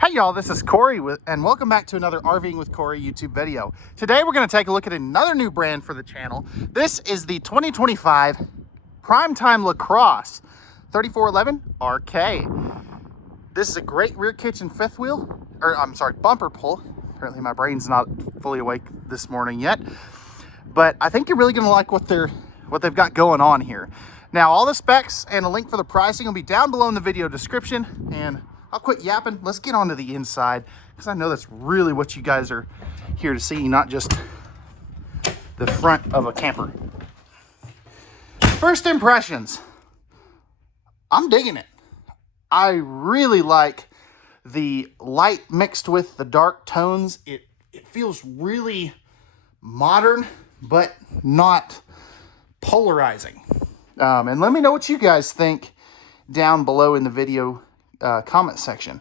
Hey y'all, this is Cory and welcome back to another RVing with Cory YouTube video. Today we're going to take a look at another new brand for the channel. This is the 2025 Prime Time LaCrosse 3411RK. This is a great rear kitchen fifth wheel, bumper pull. Apparently my brain's not fully awake this morning yet, but I think you're really going to like what they've got going on here. Now all the specs and a link for the pricing will be down below in the video description, and I'll quit yapping. Let's get onto the inside, because I know that's really what you guys are here to see, not just the front of a camper. First impressions. I'm digging it. I really like the light mixed with the dark tones. It feels really modern, but not polarizing. And let me know what you guys think down below in the video comment section.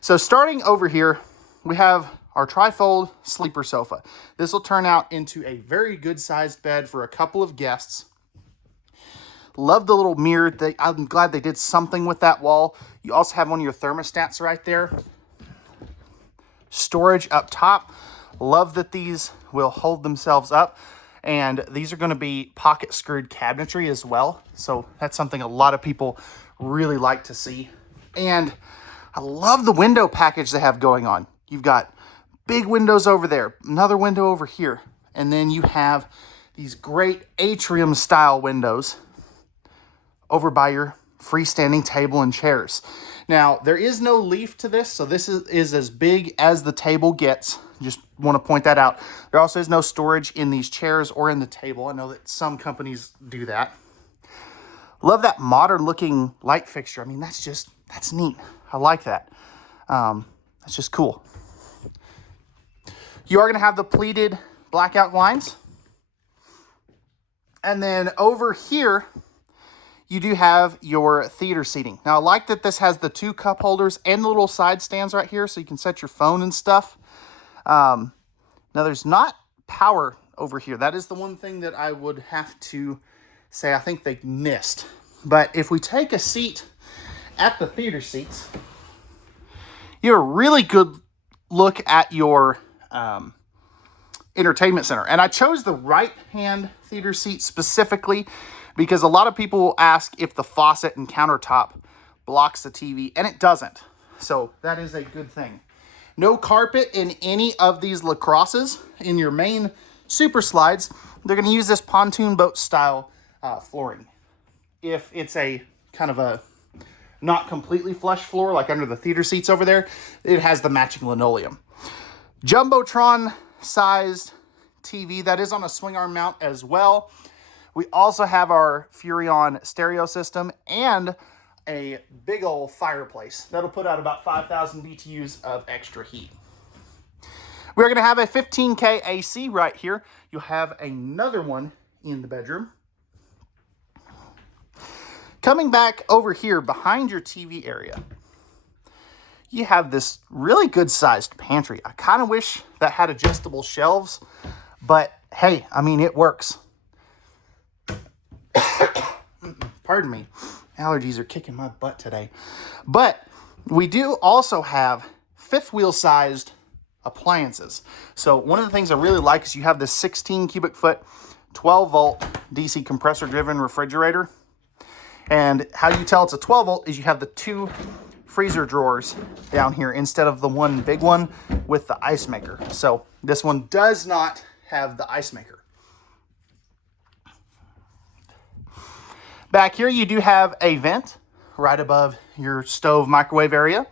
So starting over here, we have our trifold sleeper sofa. This will turn out into a very good sized bed for a couple of guests. Love the little mirror. I'm glad they did something with that wall. You also have one of your thermostats right there. Storage up top. Love that these will hold themselves up. And these are going to be pocket screwed cabinetry as well. So that's something a lot of people really like to see. And I love the window package they have going on. You've got big windows over there, another window over here, and then you have these great atrium style windows over by your freestanding table and chairs. Now, there is no leaf to this, so this is as big as the table gets. Just want to point that out. There also is no storage in these chairs or in the table. I know that some companies do that. Love that modern looking light fixture. I mean, that's neat. I like that. That's just cool. You are going to have the pleated blackout blinds. And then over here, you do have your theater seating. Now, I like that this has the two cup holders and the little side stands right here so you can set your phone and stuff. Now, there's not power over here. That is the one thing that I would have to say I think they missed. But if we take a seat at the theater seats, you have a really good look at your entertainment center. And I chose the right-hand theater seat specifically because a lot of people will ask if the faucet and countertop blocks the TV, and it doesn't. So that is a good thing. No carpet in any of these LaCrosses. In your main super slides, they're going to use this pontoon boat style flooring. If it's a kind of a not completely flush floor, like under the theater seats over there, it has the matching linoleum. Jumbotron sized TV that is on a swing arm mount as well. We also have our Furrion stereo system and a big old fireplace that'll put out about 5,000 BTUs of extra heat. We're going to have a 15K AC right here. You'll have another one in the bedroom. Coming back over here behind your TV area, you have this really good sized pantry. I kind of wish that had adjustable shelves, but hey, I mean, it works. Pardon me. Allergies are kicking my butt today. But we do also have fifth wheel sized appliances. So one of the things I really like is you have this 16 cubic foot, 12 volt DC compressor driven refrigerator. And how you tell it's a 12 volt is you have the two freezer drawers down here instead of the one big one with the ice maker. So this one does not have the ice maker. Back here you do have a vent right above your stove microwave area.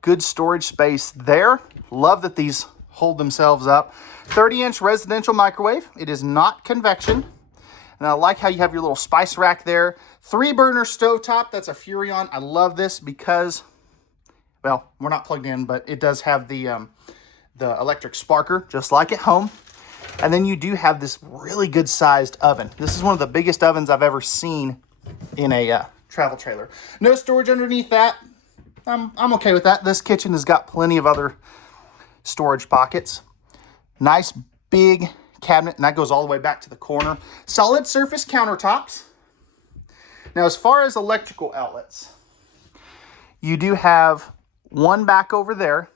Good storage space there. Love that these hold themselves up. 30-inch residential microwave. It is not convection. And I like how you have your little spice rack there. 3-burner stovetop. That's a Furrion. I love this because, well, we're not plugged in, but it does have the electric sparker, just like at home. And then you do have this really good sized oven. This is one of the biggest ovens I've ever seen in a travel trailer. No storage underneath that. I'm okay with that. This kitchen has got plenty of other storage pockets. Nice big cabinet, and that goes all the way back to the corner. Solid surface countertops. Now, as far as electrical outlets, you do have one back over there,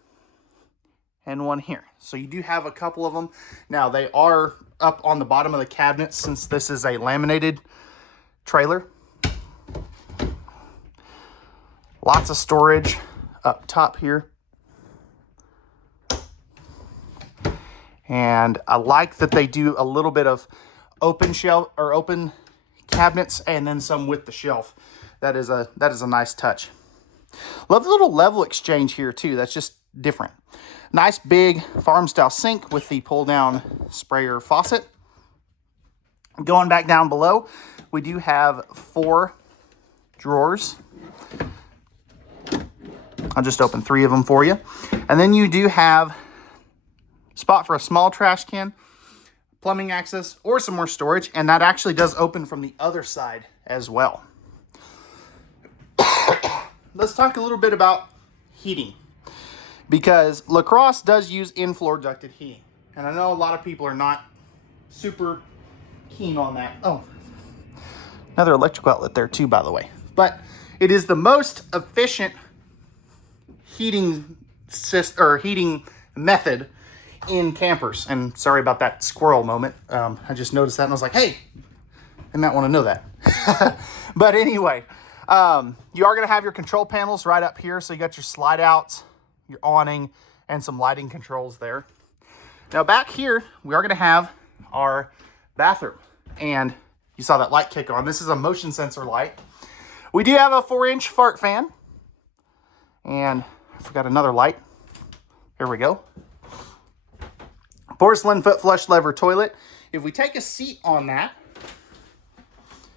and one here. So you do have a couple of them. Now they are up on the bottom of the cabinet since this is a laminated trailer. Lots of storage up top here. And I like that they do a little bit of open shelf or open cabinets and then some with the shelf. That is a nice touch. Love the little level exchange here too. That's just different. Nice big farm style sink with the pull down sprayer faucet. Going back down below, we do have 4 drawers. I'll just open 3 of them for you. And then you do have spot for a small trash can, plumbing access, or some more storage. And that actually does open from the other side as well. Let's talk a little bit about heating, because LaCrosse does use in-floor ducted heating. And I know a lot of people are not super keen on that. Oh, another electrical outlet there too, by the way. But it is the most efficient heating method in campers. And sorry about that squirrel moment. I just noticed that and I was like, hey, I might want to know that. But anyway, you are going to have your control panels right up here. So you got your slide outs, your awning, and some lighting controls there. Now back here, we are going to have our bathroom. And you saw that light kick on. This is a motion sensor light. We do have a 4-inch fart fan. And I forgot another light. Here we go. Porcelain foot flush lever toilet. If we take a seat on that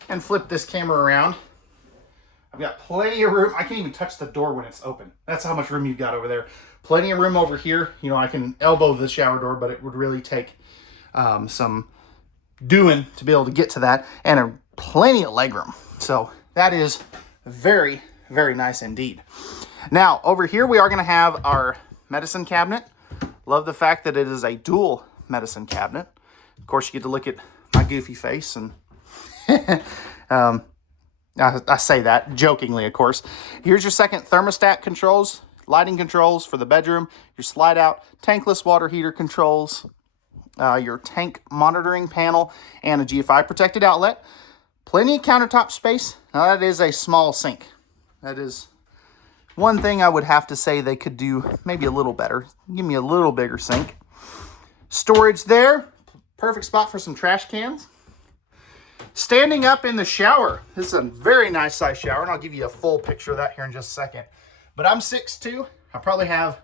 and flip this camera around, I've got plenty of room. I can't even touch the door when it's open. That's how much room you've got over there. Plenty of room over here. You know, I can elbow the shower door, but it would really take some doing to be able to get to that, and plenty of legroom. So that is very, very nice indeed. Now over here, we are going to have our medicine cabinet. Love the fact that it is a dual medicine cabinet. Of course, you get to look at my goofy face, and I say that jokingly, of course. Here's your second thermostat controls, lighting controls for the bedroom, your slide out, tankless water heater controls, your tank monitoring panel, and a GFI protected outlet. Plenty of countertop space. Now that is a small sink. That is one thing I would have to say they could do maybe a little better. Give me a little bigger sink. Storage there. Perfect spot for some trash cans. Standing up in the shower. This is a very nice size shower, and I'll give you a full picture of that here in just a second. But I'm 6'2". I probably have,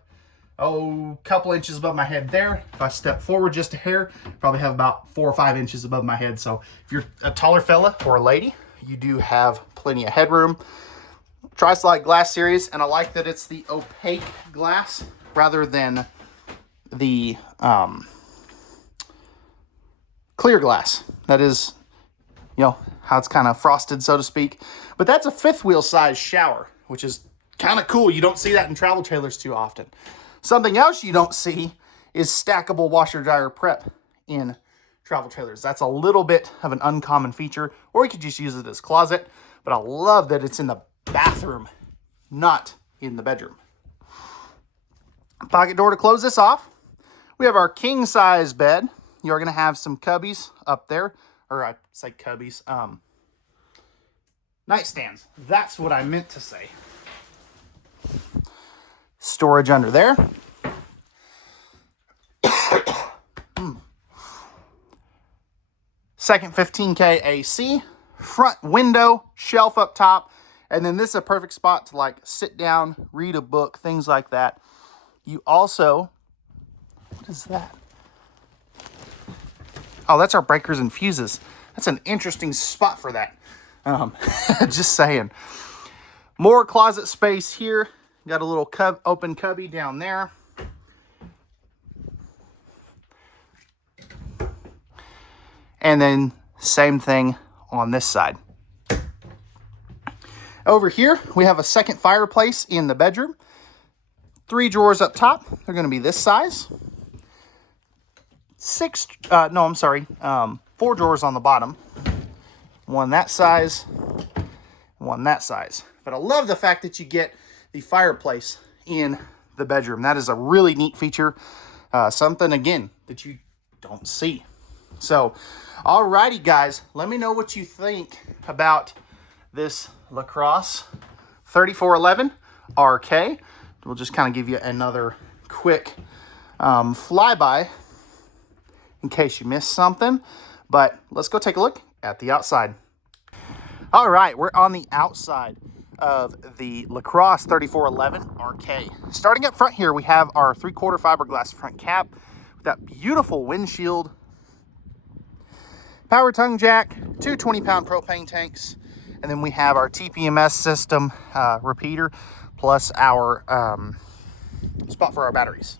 a couple inches above my head there. If I step forward just a hair, probably have about 4 or 5 inches above my head. So if you're a taller fella or a lady, you do have plenty of headroom. Tri-slide glass series, and I like that it's the opaque glass rather than the clear glass. That is, you know, how it's kind of frosted, so to speak. But that's a 5th wheel size shower, which is kind of cool. You don't see that in travel trailers too often. Something else you don't see is stackable washer dryer prep in travel trailers. That's a little bit of an uncommon feature, or you could just use it as closet. But I love that it's in the bathroom, not in the bedroom. Pocket door to close this off. We have our king size bed. You're going to have some cubbies up there, or I say cubbies, nightstands. That's what I meant to say. Storage under there. Second 15K AC, front window, shelf up top, and then this is a perfect spot to like sit down, read a book, things like that. You also, what is that? Oh, that's our breakers and fuses. That's an interesting spot for that. Just saying. More closet space here. Got a little open cubby down there. And then same thing on this side. Over here, we have a second fireplace in the bedroom. 3 drawers up top. They're going to be this size. 4 drawers on the bottom. One that size, one that size. But I love the fact that you get the fireplace in the bedroom. That is a really neat feature. Something, again, that you don't see. So, alrighty, guys. Let me know what you think about this LaCrosse 3411RK. We'll just kind of give you another quick flyby in case you missed something. But let's go take a look at the outside. All right, we're on the outside of the LaCrosse 3411RK. Starting up front here, we have our 3/4 fiberglass front cap with that beautiful windshield, power tongue jack, two 20-pound propane tanks, and then we have our TPMS system repeater, plus our spot for our batteries.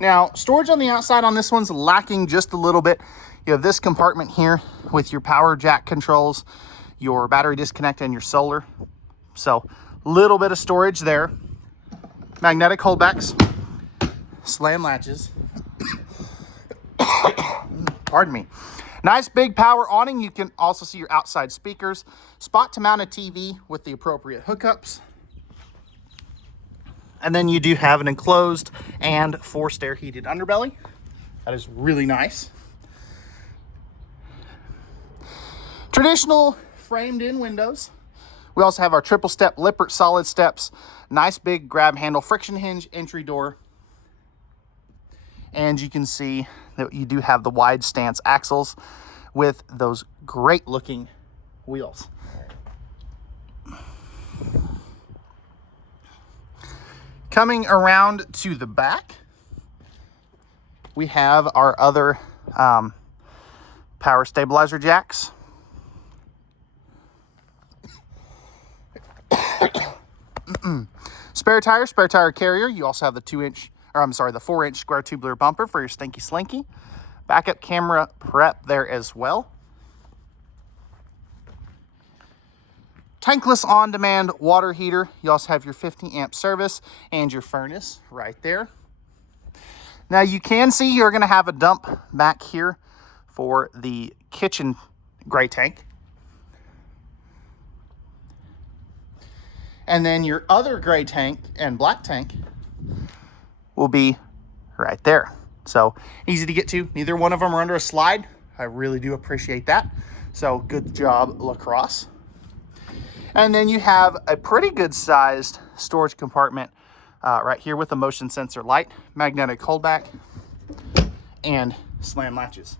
Now, storage on the outside on this one's lacking just a little bit. You have this compartment here with your power jack controls, your battery disconnect, and your solar. So, little bit of storage there. Magnetic holdbacks, slam latches. Pardon me. Nice big power awning. You can also see your outside speakers. Spot to mount a TV with the appropriate hookups. And then you do have an enclosed and forced air heated underbelly. That is really nice. Traditional framed in windows. We also have our triple step Lippert solid steps. Nice big grab handle friction hinge entry door. And you can see that you do have the wide stance axles with those great looking wheels. Coming around to the back, we have our other power stabilizer jacks. Spare tire carrier. You also have the 4-inch square tubular bumper for your stinky slinky. Backup camera prep there as well. Tankless on-demand water heater. You also have your 50 amp service and your furnace right there. Now you can see you're going to have a dump back here for the kitchen gray tank. And then your other gray tank and black tank will be right there. So easy to get to. Neither one of them are under a slide. I really do appreciate that. So good job, LaCrosse. And then you have a pretty good sized storage compartment right here with a motion sensor light, magnetic holdback, and slam latches.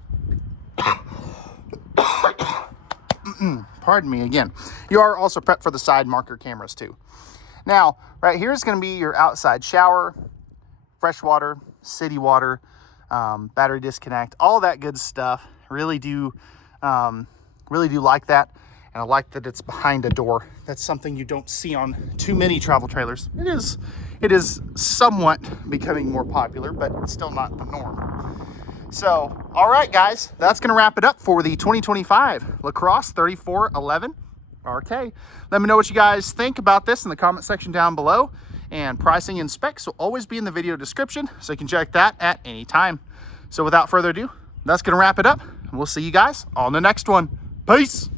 Pardon me again. You are also prepped for the side marker cameras too. Now, right here is going to be your outside shower, fresh water, city water, battery disconnect, all that good stuff. Really do like that. And I like that it's behind a door. That's something you don't see on too many travel trailers. It is somewhat becoming more popular, but it's still not the norm. So, all right, guys, that's going to wrap it up for the 2025 LaCrosse 3411RK. Let me know what you guys think about this in the comment section down below. And pricing and specs will always be in the video description, so you can check that at any time. So without further ado, that's going to wrap it up. And we'll see you guys on the next one. Peace.